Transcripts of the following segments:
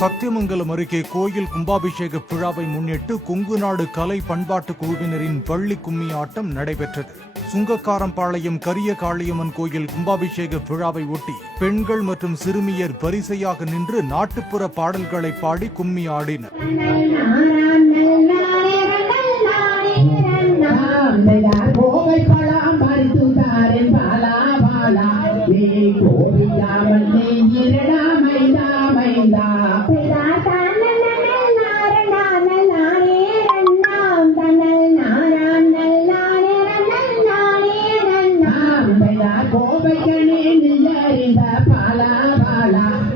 சத்தியமங்கலம் அருகே கோயில் கும்பாபிஷேக விழாவை முன்னிட்டு கொங்குநாடு கலை பண்பாட்டு குழுவினரின் பள்ளி கும்மி ஆட்டம் நடைபெற்றது. சுங்கக்காரம்பாளையம் கரிய காளியம்மன் கோயில் கும்பாபிஷேக விழாவை ஒட்டி பெண்கள் மற்றும் சிறுமியர் வரிசையாக நின்று நாட்டுப்புற பாடல்களை பாடி கும்மி ஆடினர்.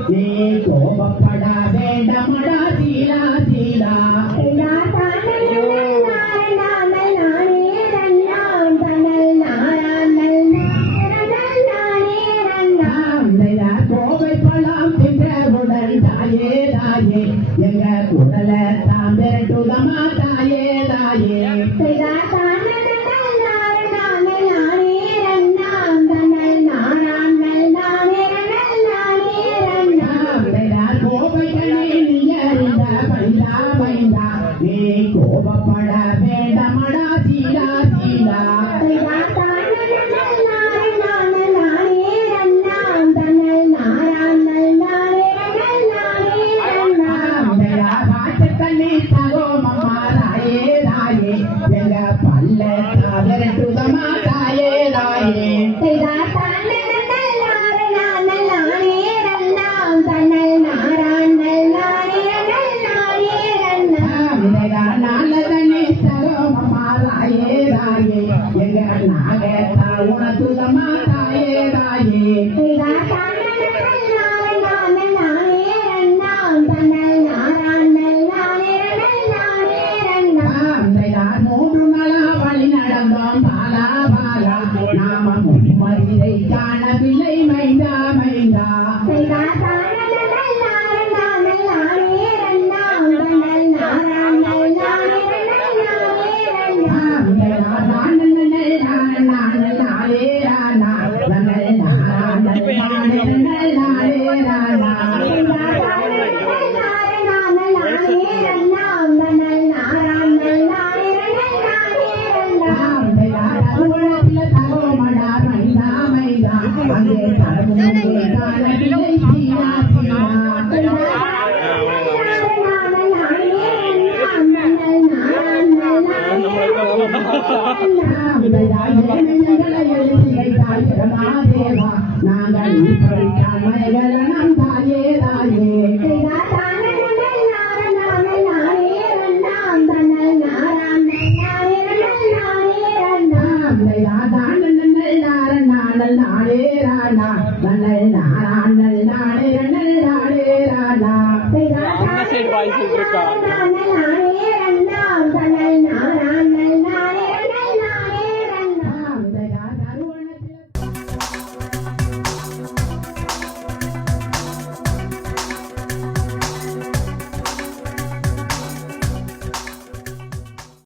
நீ கோபப்பட வேண்டமடா சீலா சீலா அம்மையா கோவை பழம் தாயே தாயே எங்க பல்ல தாதரட்டுதமா தாயே தாயே எங்க நாக ராதா நாங்கள் இப்படித்தான் மலைகளம் தாயே ராணா. சைடு வாய்ஸ் இருக்கா